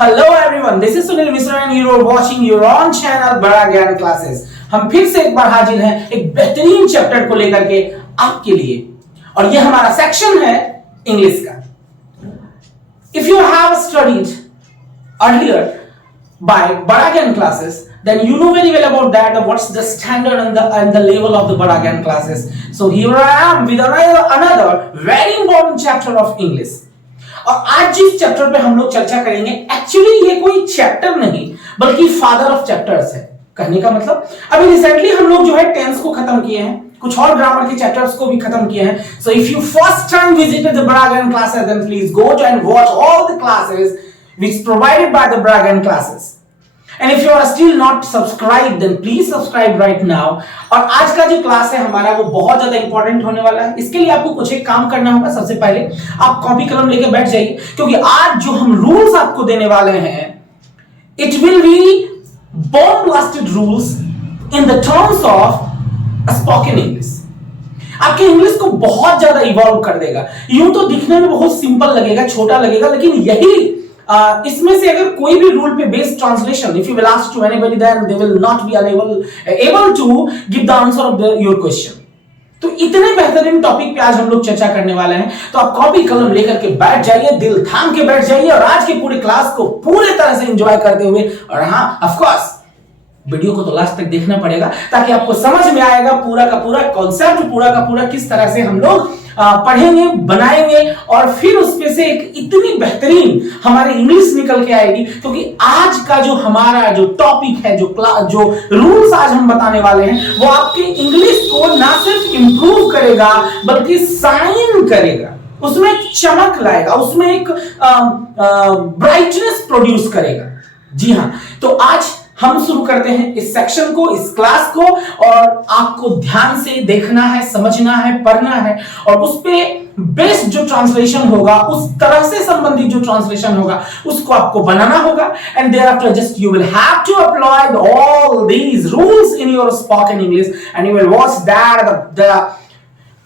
Hello everyone, this is Sunil Misra and you are watching your own channel बड़ा Gyan classes. हम फिर से एक बार हाजिर हैं एक बेहतरीन चैप्टर को लेकर के आपके लिए, और ये हमारा सेक्शन है इंग्लिश का। If you have studied earlier by बड़ा ज्ञान classes, then you know very well about that what's the standard and the level of the बड़ा ज्ञान classes. So here I am with another very important chapter of English. और आज जिस chapter पे हम लोग चर्चा करेंगे, एक्चुअली ये कोई चैप्टर नहीं बल्कि फादर ऑफ चैप्टर्स है। कहने का मतलब अभी रिसेंटली हम लोग जो है टेंस को खत्म किए हैं, कुछ और ग्रामर के चैप्टर्स को भी खत्म किए हैं। So if you first time visited the Bada Gyan classes then please go to and watch all the classes which provided by the Bada Gyan classes. And if you are still not subscribed, then please subscribe right now. और आज का जो class है हमारा वो बहुत ज्यादा important होने वाला है। इसके लिए आपको कुछ एक काम करना होगा। सबसे पहले आप कॉपी कलम लेके बैठ जाइए, क्योंकि आज जो हम रूल्स आपको देने वाले हैं, it will be bomb blasted rules in the terms of spoken English. आपके इंग्लिश को बहुत ज्यादा इवॉल्व कर देगा। यूं तो दिखने में बहुत सिंपल लगेगा, छोटा लगेगा, लेकिन यही इसमें से अगर कोई भी रूल पे based translation, if you will ask to anybody then they will not be able to give the answer of your question. तो इतने बेहतरीन टॉपिक पे आज हम लोग चर्चा करने वाले हैं। तो आप कॉपी कलम लेकर के बैठ जाइए, दिल थाम के बैठ जाइए और आज के पूरे क्लास को पूरे तरह से एंजॉय करते हुए, और हाँ ऑफ कोर्स वीडियो को तो लास्ट तक देखना पड़ेगा ताकि आपको समझ में आएगा पूरा का पूरा कॉन्सेप्ट, पूरा का पूरा किस तरह से हम लोग पढ़ेंगे, बनाएंगे, और फिर उसमें से एक इतनी बेहतरीन हमारी इंग्लिश निकल के आएगी। क्योंकि आज का जो हमारा जो टॉपिक है, जो रूल्स आज हम बताने वाले हैं, वो आपके इंग्लिश को ना सिर्फ इंप्रूव करेगा बल्कि साइन करेगा, उसमें एक चमक लाएगा, उसमें एक ब्राइटनेस प्रोड्यूस करेगा। जी हाँ, तो आज हम शुरू करते हैं इस सेक्शन को, इस क्लास को, और आपको ध्यान से देखना है, समझना है, पढ़ना है, और उस पे बेस्ड जो ट्रांसलेशन होगा, उस तरह से संबंधित जो ट्रांसलेशन होगा, उसको आपको बनाना होगा। And thereafter just you will have to apply all these rules in your spoken English and you will watch that the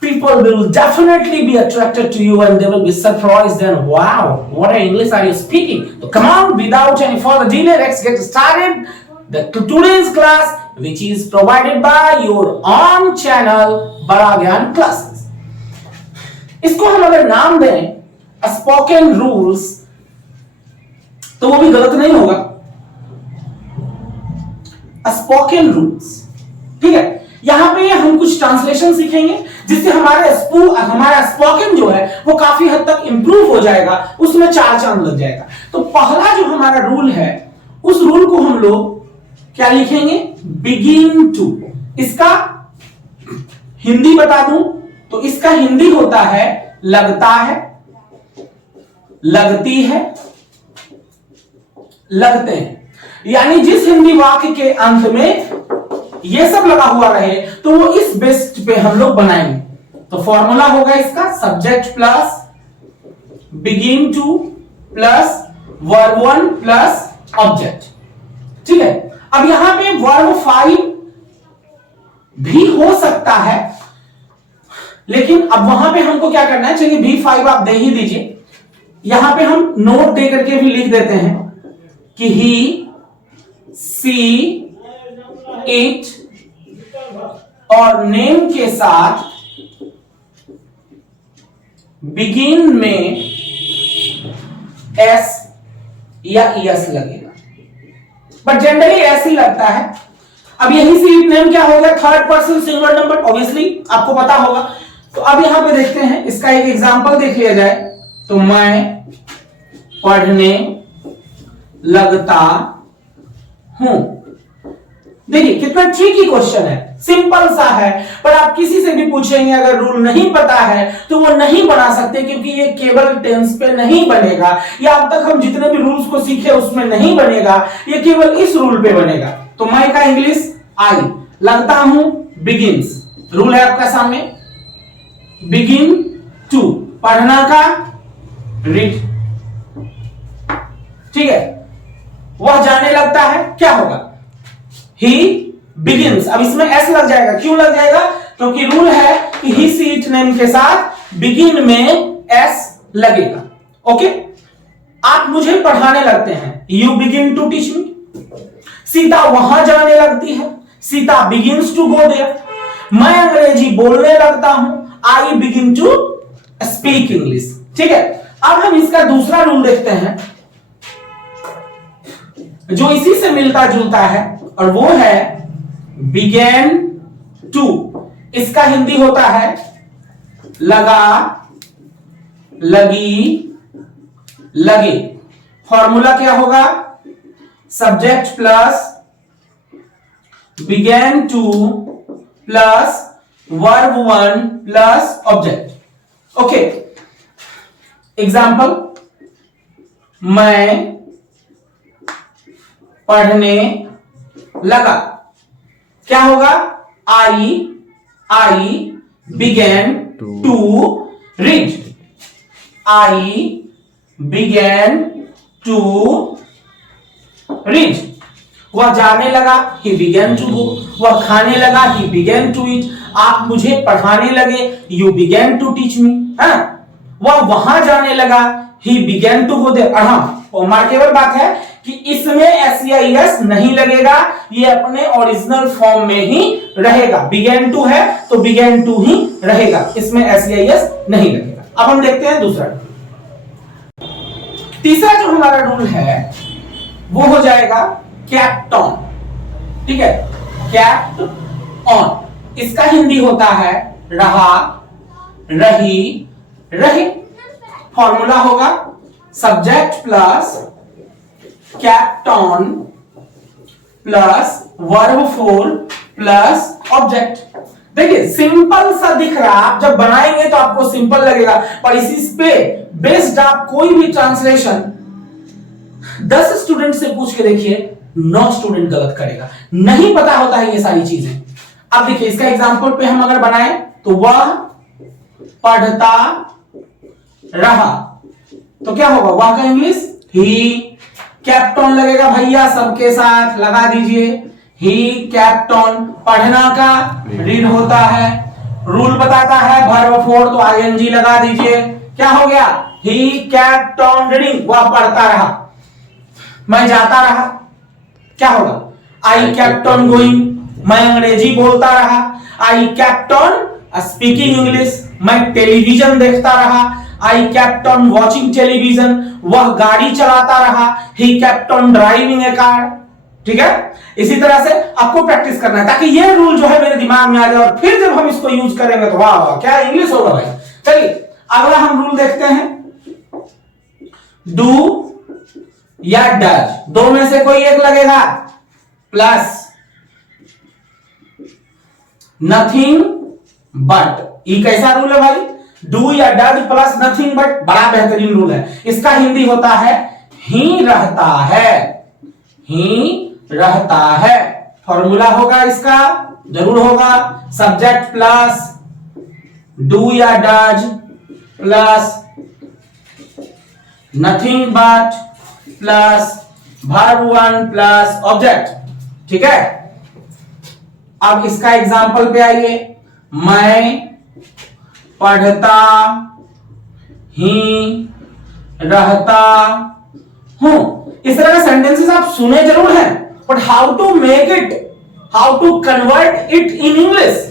people will definitely be attracted to you and they will be surprised and wow, what English are you speaking? So come on, without any further delay, let's get started today's class, which is provided by your own channel बड़ा Gyan classes. इसको हम अगर नाम दें spoken rules तो वो भी गलत नहीं होगा। स्पोकन रूल्स, ठीक है। यहां पे हम कुछ ट्रांसलेशन सीखेंगे जिससे हमारा स्पोकन जो है वो काफी हद तक इंप्रूव हो जाएगा, उसमें चार चांद लग जाएगा। तो पहला जो हमारा रूल है, उस रूल को हम लोग क्या लिखेंगे? Begin to. इसका हिंदी बता दूं तो इसका हिंदी होता है लगता है, लगती है, लगते हैं। यानी जिस हिंदी वाक्य के अंत में ये सब लगा हुआ रहे तो वो इस बेस पे हम लोग बनाएंगे। तो फॉर्मूला होगा इसका subject plus begin to plus verb one plus object, ठीक है। अब यहां पे वर्ब 5 भी हो सकता है, लेकिन अब वहां पे हमको क्या करना है, चलिए V5 आप दे ही दीजिए। यहां पे हम नोट दे करके भी लिख देते हैं कि ही, सी, इट और नेम के साथ बिगिन में एस या एस लगेगा, बट जनरली एस ही लगता है। अब यही से इट नेम क्या हो गया? Third person singular number, obviously आपको पता होगा। तो अब यहां पे देखते हैं, इसका एक एग्जांपल देख लिया जाए तो मैं पढ़ने लगता हूं। देखिए कितना ट्रिकी क्वेश्चन है, सिंपल सा है, पर आप किसी से भी पूछेंगे अगर रूल नहीं पता है तो वो नहीं बना सकते, क्योंकि ये केवल टेंस पे नहीं बनेगा, या अब तक हम जितने भी रूल्स को सीखे उसमें नहीं बनेगा, ये केवल इस रूल पे बनेगा। तो मैं का इंग्लिश आई, लगता हूं बिगिंस, रूल है आपका सामने, बिगिन टू, पढ़ना का रीड, ठीक है। वह जाने लगता है, क्या होगा? He begins। अब इसमें S लग जाएगा, क्यों लग जाएगा? क्योंकि रूल है कि he, she, it, name के साथ begin में S लगेगा। ओके, आप मुझे पढ़ाने लगते हैं, you begin to teach me. Sita वहां जाने लगती है, Sita begins to go there. मैं अंग्रेजी बोलने लगता हूं, I begin to speak English. ठीक है, अब हम इसका दूसरा रूल देखते हैं जो इसी से मिलता जुलता है, और वो है बिगेन टू। इसका हिंदी होता है लगा, लगी, लगे। फॉर्मूला क्या होगा? Subject plus begin to plus verb one plus object. Okay, example, मैं पढ़ने लगा। क्या होगा? I begin to read. I begin to read. वह जाने लगा, ही बिगेन टू गो। वह खाने लगा, ही बिगेन टू ईट। आप मुझे पढ़ाने लगे, you began to teach me. वह वहां जाने लगा, he began to go there. और मार्केबल बात है कि इसमें एस नहीं लगेगा, ये अपने ओरिजिनल फॉर्म में ही रहेगा। बिगेन टू है तो बिगेन टू ही रहेगा, इसमें एस नहीं लगेगा। अब हम देखते हैं दूसरा। तीसरा जो हमारा रूल है वो हो जाएगा कैप्ट ऑन। ठीक है, कैप्ट ऑन। इसका हिंदी होता है रहा, रही, रहे। फॉर्मूला होगा subject plus kept on plus verb four plus object. देखिए सिंपल सा दिख रहा है, आप जब बनाएंगे तो आपको सिंपल लगेगा, पर इसी पे बेस्ड आप कोई भी ट्रांसलेशन 10 स्टूडेंट से पूछ के देखिए, 9 स्टूडेंट गलत करेगा। नहीं पता होता है ये सारी चीजें। अब देखिए इसका एग्जांपल पे हम अगर बनाएं तो वह पढ़ता रहा, तो क्या होगा? वह का इंग्लिश ही। कैप्ट ऑन लगेगा भैया, सबके साथ लगा दीजिए, ही कैप्ट ऑन। पढ़ना का रीड होता है, रूल बताता है वर्ब फोर, तो आईएनजी लगा दीजिए। क्या हो गया? He kept on reading. वह पढ़ता रहा। मैं जाता रहा, क्या होगा? I kept on going. मैं अंग्रेजी बोलता रहा, I kept on speaking English. मैं टेलीविजन देखता रहा, I kept on watching television. वह गाड़ी चलाता रहा, he kept on driving A car. ठीक है, इसी तरह से आपको प्रैक्टिस करना है ताकि ये रूल जो है मेरे दिमाग में आ जाए, और फिर जब हम इसको यूज करेंगे तो वाह वाह क्या इंग्लिश होगा भाई। चलिए अगला हम रूल देखते हैं, डू या डज, दो में से कोई एक लगेगा, प्लस नथिंग बट। ये कैसा रूल है भाई? डू या डज प्लस नथिंग बट, बड़ा बेहतरीन रूल है। इसका हिंदी होता है ही रहता है, ही रहता है। फॉर्मूला होगा इसका, जरूर होगा, सब्जेक्ट प्लस डू या does plus nothing but plus verb one plus object. ठीक है, अब इसका एग्जांपल पे आइए, मैं पढ़ता ही रहता हूं। इस तरह के सेंटेंसेस आप सुने जरूर हैं, but how to make it, how to convert it in English,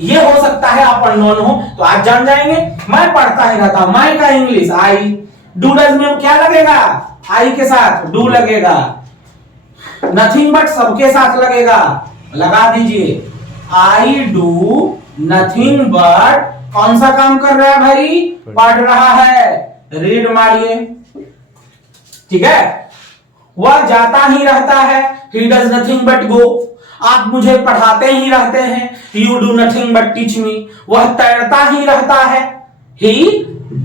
ये हो सकता है आप अननोन हो, तो आज जान जाएंगे। मैं पढ़ता ही रहता, मैं का इंग्लिश आई। डू डज में क्या लगेगा? आई के साथ डू लगेगा। नथिंग बट सबके साथ लगेगा, लगा दीजिए, आई डू नथिंग बट। कौन सा काम कर रहा है भाई? पढ़ रहा है, रीड मारिए। ठीक है, वह जाता ही रहता है, he does nothing but go। आप मुझे पढ़ाते ही रहते हैं, you do nothing but teach me। वह तैरता ही रहता है, he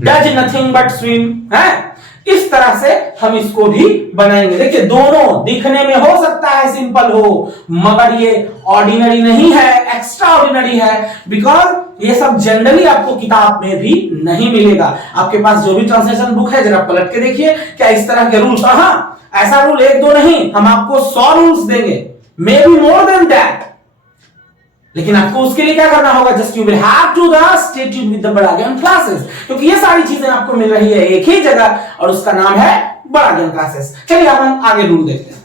does nothing but swim। है, इस तरह से हम इसको भी बनाएंगे। देखिए दोनों दिखने में हो सकता है सिंपल हो, मगर ये ऑर्डिनरी नहीं है, एक्स्ट्रा ऑर्डिनरी है, बिकॉज ये सब जनरली आपको किताब में भी नहीं मिलेगा। आपके पास जो भी ट्रांसलेशन बुक है जरा पलट के देखिए, क्या इस तरह के रूल्स। हाँ, ऐसा रूल एक दो नहीं, हम आपको 100 रूल्स देंगे, may be more than that. लेकिन आपको उसके लिए क्या करना होगा, just you will have to the stay tuned with the Bada Gyan classes, क्योंकि ये सारी चीजें आपको मिल रही है एक ही जगह और उसका नाम है बड़ा ज्ञान क्लासेस। चलिए अब हम आगे रूल देखते हैं।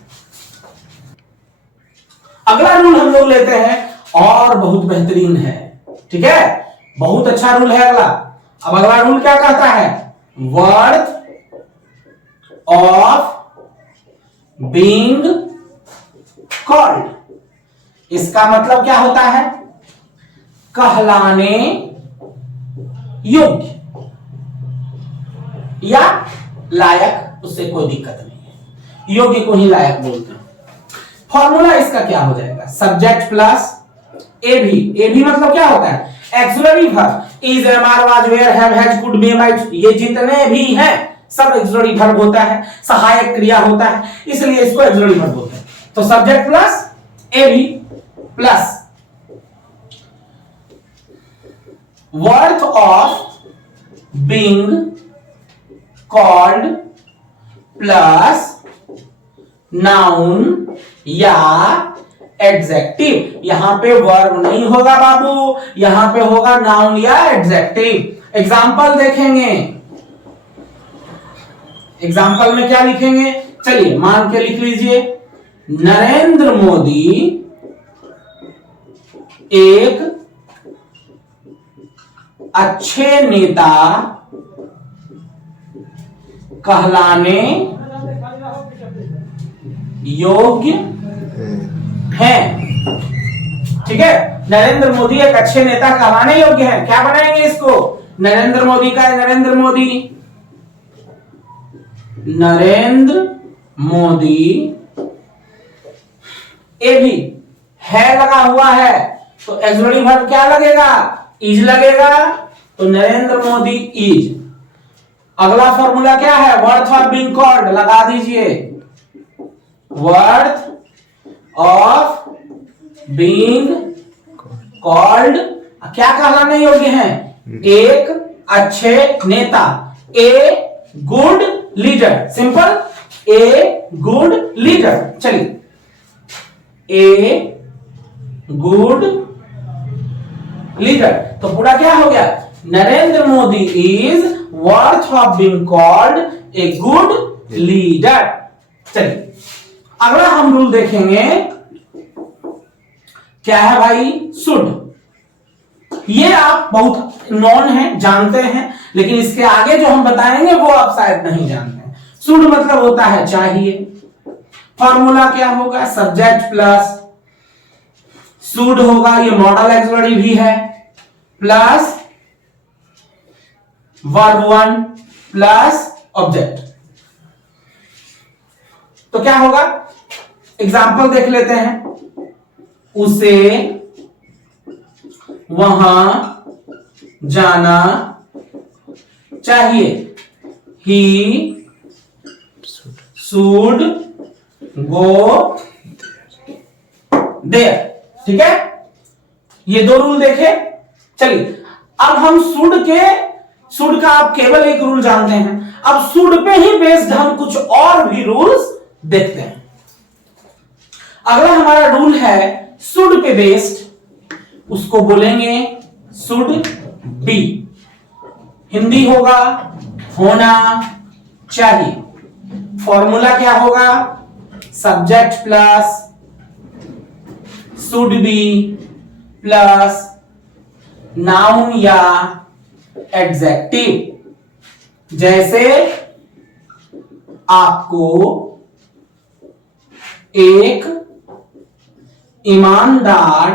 अगला रूल हम लोग लेते हैं और बहुत बेहतरीन है, ठीक है, बहुत अच्छा रूल है अगला। अब अगला रूल क्या कहता है, वर्थ ऑफ बीइंग कॉल्ड। इसका मतलब क्या होता है, कहलाने योग्य या लायक, उससे कोई दिक्कत नहीं है, योग्य को ही लायक बोलते हैं। फॉर्मूला इसका क्या हो जाएगा, सब्जेक्ट प्लस ए भी मतलब क्या होता है, auxiliary verb, is, am, are, was, were, have, has, could be, might, ये जितने भी हैं सब एक्सिलरी वर्ब होता है, सहायक क्रिया होता है, इसलिए इसको एक्सिलरी वर्ब बोलते हैं। तो subject plus A V plus worth of being called plus noun या एडजेक्टिव। यहां पे वर्ब नहीं होगा बाबू, यहां पे होगा नाउन या एडजेक्टिव। एग्जाम्पल देखेंगे, एग्जाम्पल में क्या लिखेंगे, चलिए मान के लिख लीजिए, नरेंद्र मोदी एक अच्छे नेता कहलाने योग्य है। ठीक है, नरेंद्र मोदी एक अच्छे नेता कहलाने योग्य है। क्या बनाएंगे इसको, नरेंद्र मोदी का है, नरेंद्र मोदी ए भी है लगा हुआ है, तो एक्सिलरी वर्ब क्या लगेगा, इज लगेगा, तो नरेंद्र मोदी इज। अगला फॉर्मूला क्या है, वर्थ ऑफ बीइंग कॉल्ड, लगा दीजिए, वर्थ ऑफ बीइंग कॉल्ड क्या कहलाने योग्य है, एक अच्छे नेता, a good leader, simple, a good leader. चलिए, ए गुड लीडर, तो पूरा क्या हो गया, Narendra Modi is worth of being called a good leader. चलिए अगला हम रूल देखेंगे, क्या है भाई, शुड। ये आप बहुत नॉन है, जानते हैं, लेकिन इसके आगे जो हम बताएंगे वो आप शायद नहीं जानते हैं। शुड मतलब होता है चाहिए। फॉर्मूला क्या होगा, सब्जेक्ट प्लस शुड होगा, ये मॉडल एक्सिलरी भी है, plus verb one plus object. तो क्या होगा, एग्जाम्पल देख लेते हैं, उसे वहां जाना चाहिए, ही शुड गो देयर। ठीक है, ये दो रूल देखे। चलिए अब हम शुड का आप केवल एक रूल जानते हैं, अब शुड पे ही बेस्ड हम कुछ और भी रूल्स देखते हैं। अगला हमारा रूल है शुड पे बेस्ड, उसको बोलेंगे शुड बी, हिंदी होगा होना चाहिए। फॉर्मूला क्या होगा, subject plus should be plus noun या एडजेक्टिव। जैसे आपको एक ईमानदार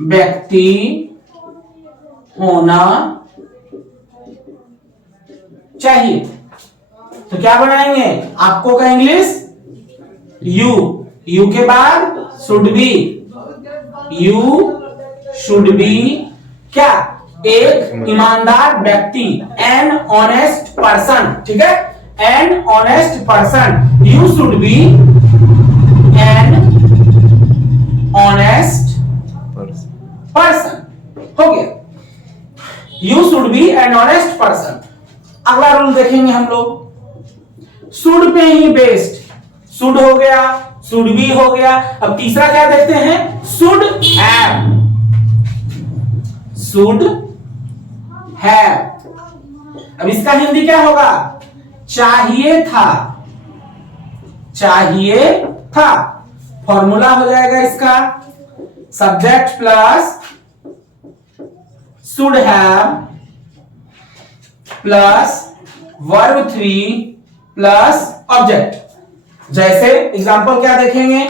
व्यक्ति होना चाहिए, तो क्या बनाएंगे, आपको का इंग्लिश यू के बाद should be, you should be क्या, एक ईमानदार व्यक्ति, एन ऑनेस्ट पर्सन। ठीक है, an honest person, you should be an honest person, हो गया, you should be an honest person. अगला रूल देखेंगे हम लोग, should pay he based, should हो गया, शुड बी हो गया। अब तीसरा क्या देखते हैं, शुड हैव। शुड हैव, अब इसका हिंदी क्या होगा, चाहिए था। चाहिए था, फॉर्मूला हो जाएगा इसका subject plus should have plus verb 3 plus object. जैसे एग्जांपल क्या देखेंगे,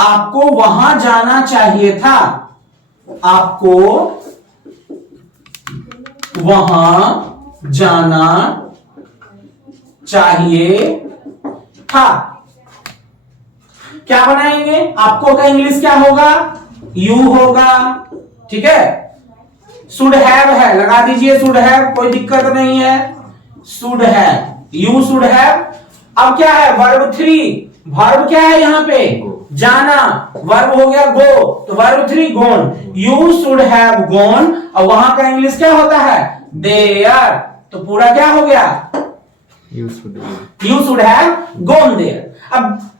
आपको वहां जाना चाहिए था। आपको वहां जाना चाहिए था। क्या बनाएंगे, आपको का इंग्लिश क्या होगा, यू होगा। ठीक है, शुड हैव है, लगा दीजिए शुड हैव, कोई दिक्कत नहीं है। Should have, you should have. अब क्या है, वर्ब 3, वर्ब क्या है यहां पे, जाना, वर्ब हो गया गो, तो verb 3 gone. You should have gone, और वहां का इंग्लिश क्या होता है, देयर, तो पूरा क्या हो गया, you should have gone there. अब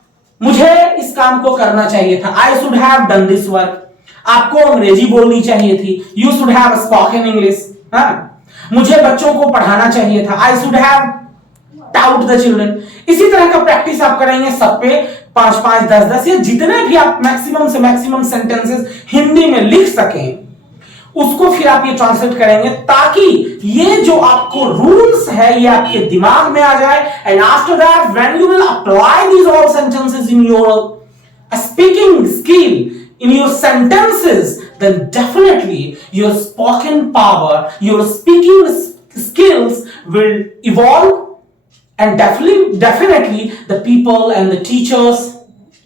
मुझे इस काम को करना चाहिए था, I should have done this work. आपको अंग्रेजी बोलनी चाहिए थी, you should have spoken English. मुझे बच्चों को पढ़ाना चाहिए था, I should have taught the children. इसी तरह का प्रैक्टिस आप करेंगे सब पे, 5-5, 10-10 या जितने भी आप मैक्सिमम से मैक्सिमम सेंटेंसेस हिंदी में लिख सकें, उसको फिर आप ये ट्रांसलेट करेंगे, ताकि ये जो आपको रूल्स है ये आपके दिमाग में आ जाए। And after that when you will apply these all sentences in your speaking skill, in your sentences, then definitely your spoken power, your speaking skills will evolve, and definitely the people and the teachers,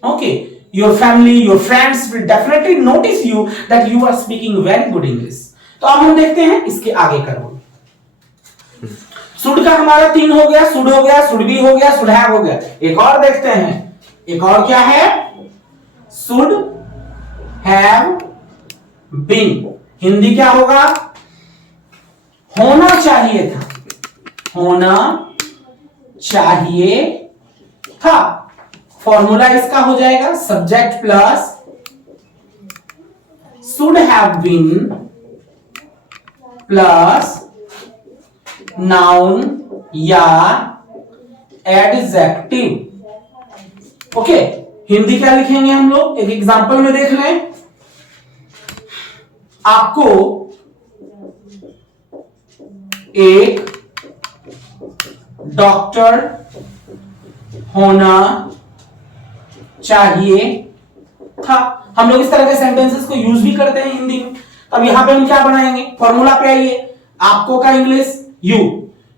okay, your family, your friends will definitely notice you that you are speaking very good English. तो अब हम देखते हैं इसके आगे का rule. Should का हमारा 3 हो गया, शुड हो गया, शुड बी हो गया, शुड हैव हो गया। एक और देखते हैं, एक और क्या है, शुड हैव बीन, हिंदी क्या होगा, होना चाहिए था। होना चाहिए था, फॉर्मूला इसका हो जाएगा subject plus should have been plus noun या एडजेक्टिव। ओके, हिंदी क्या लिखेंगे हम लोग, एक एग्जांपल में देख लें। आपको एक डॉक्टर होना चाहिए था। हम लोग इस तरह के सेंटेंसेस को यूज भी करते हैं हिंदी में। अब यहां पे हम क्या बनाएंगे, फॉर्मूला पे आइए। आपको का English you,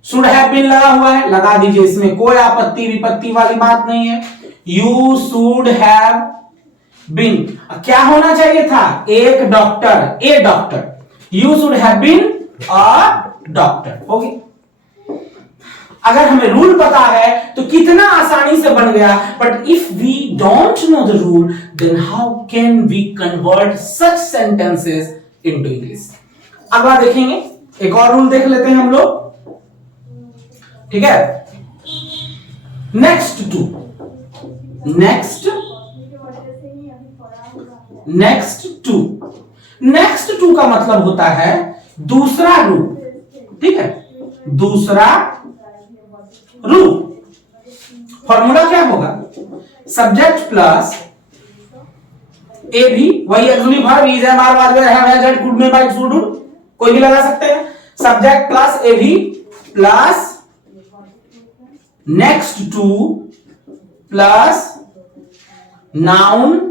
should have been लगा हुआ है, लगा दीजिए, इसमें कोई आपत्ति विपत्ति वाली बात नहीं है। यू शुड हैव बीन, क्या होना चाहिए था, एक doctor, a doctor. You should have been a doctor, okay. अगर हमें रूल पता है तो कितना आसानी से बन गया, but if we don't know the rule then how can we convert such sentences into English. अगला देखेंगे, एक और रूल देख लेते हैं हम लोग, ठीक है। नेक्स्ट टू, नेक्स्ट टू का मतलब होता है दूसरा रूप, ठीक है, दूसरा रूप। फॉर्मूला क्या होगा, सब्जेक्ट प्लस ए भी, वही actually verb is, am, are, was, were, have, has, had, could, may, might, should, would, कोई भी लगा सकते हैं। Subject plus A V plus next to plus noun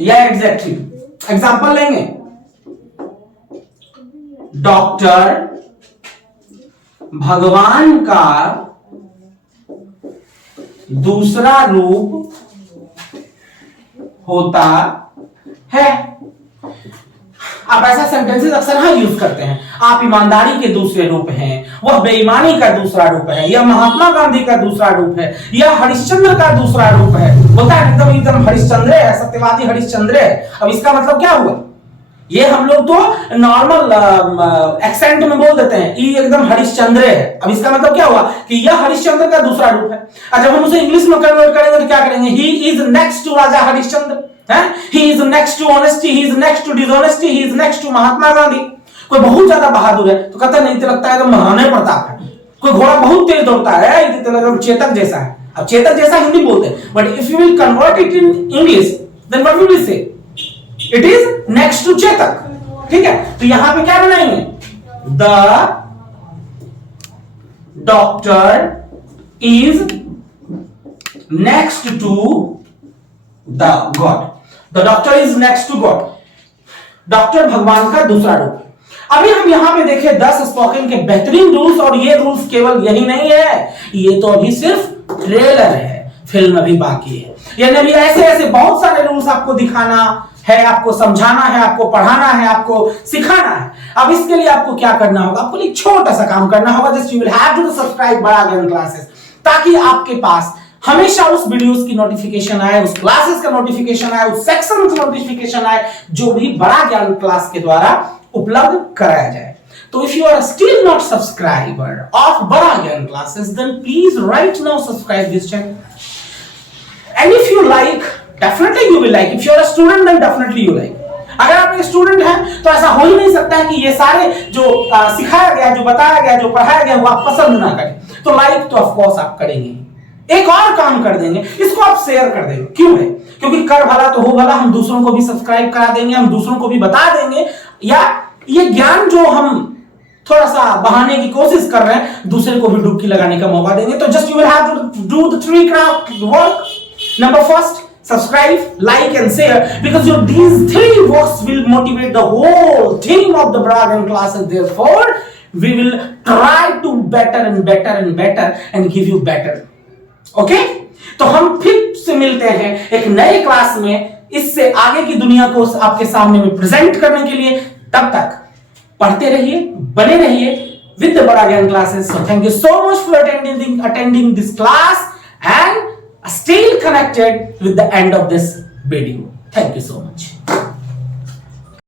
या एडजेक्टिव। एग्जांपल लेंगे, डॉक्टर भगवान का दूसरा रूप होता है। आप ऐसा सेंटेंसेस अक्सर हाँ यूज करते हैं, आप ईमानदारी के दूसरे रूप हैं, वह बेईमानी का दूसरा रूप है, यह महात्मा गांधी का दूसरा रूप है, यह हरिश्चंद्र का दूसरा रूप है। होता है एकदम हरिश्चंद्र है, सत्यवादी हरिश्चंद्र है। अब इसका मतलब क्या हुआ, ये हम लोग तो नॉर्मल एक्सेंट में बोल देते हैं, ई एकदम हरिश्चंद्र है। अब इसका मतलब क्या हुआ कि यह हरिश्चंद्र का दूसरा रूप है। और जब हम उसे इंग्लिश में कन्वर्ट करेंगे तो क्या करेंगे, he is next to Raja Harishchandra, he is next to honesty, he is next to dishonesty, he is next to Mahatma Gandhi. कोई बहुत ज्यादा बहादुर है तो कहता नहीं, तो लगता है तो महाराणा प्रताप है। कोई घोड़ा बहुत तेज दौड़ता है तो लगता चेतक जैसा है। अब चेतक जैसा हिंदी बोलते हैं, but if you will convert it in English then what will we say, it is next to Chetak. ठीक है, तो यहां पे क्या बनाएंगे, the doctor is next to the God, the doctor is next to God, doctor भगवान का दूसरा रूप। अभी हम यहां पे देखें 10 स्पोकन के बेहतरीन रूल्स, और ये रूल्स केवल यही नहीं है, ये तो अभी सिर्फ ट्रेलर है, फिल्म अभी बाकी है। यानी अभी ऐसे ऐसे बहुत सारे रूल्स आपको दिखाना है, आपको समझाना है, आपको पढ़ाना है, आपको सिखाना है। अब इसके लिए आपको क्या करना होगा, आपको एक छोटा सा काम करना होगा, just you will have to subscribe Bada Gyan classes, ताकि आपके पास हमेशा उस वीडियोस की नोटिफिकेशन आए, उस क्लासेस का नोटिफिकेशन आए, उस सेक्शन का नोटिफिकेशन आए, जो भी बड़ा ज्ञान क्लास के द्वारा उपलब्ध कराया जाए। तो if you are still not subscriber of Bada Gyan classes, then please right now subscribe this channel, and if you like definitely you will like, if you are a student then definitely you like। अगर आप एक student हैं तो ऐसा हो ही नहीं सकता है कि ये सारे जो सिखाया गया, जो बताया गया, जो पढ़ाया गया वो आप पसंद ना करें, तो लाइक तो ऑफ कोर्स आप करेंगे। एक और काम कर देंगे, इसको आप शेयर कर देंगे। क्यों है, क्योंकि कर भला तो हो भला, हम दूसरों को भी सब्सक्राइब करा देंगे, हम दूसरों को भी बता देंगे, या ये ज्ञान जो हम थोड़ा सा बहाने की कोशिश कर रहे हैं, दूसरे को भी डुबकी लगाने का मौका देंगे। तो just you will have to do the 3 craft work। Number first, subscribe, like and share, because these 3 works will motivate the whole team of the Bragg classes. Therefore we will try to better and better and better and give you better। okay? तो हम फिर से मिलते हैं एक नए class में, इससे आगे की दुनिया को आपके सामने में प्रेजेंट करने के लिए। तब तक पढ़ते रहिए, बने रहिए with the Bada Gyan classes। So thank you so much for attending this class and stay connected with the end of this video। Thank you so much।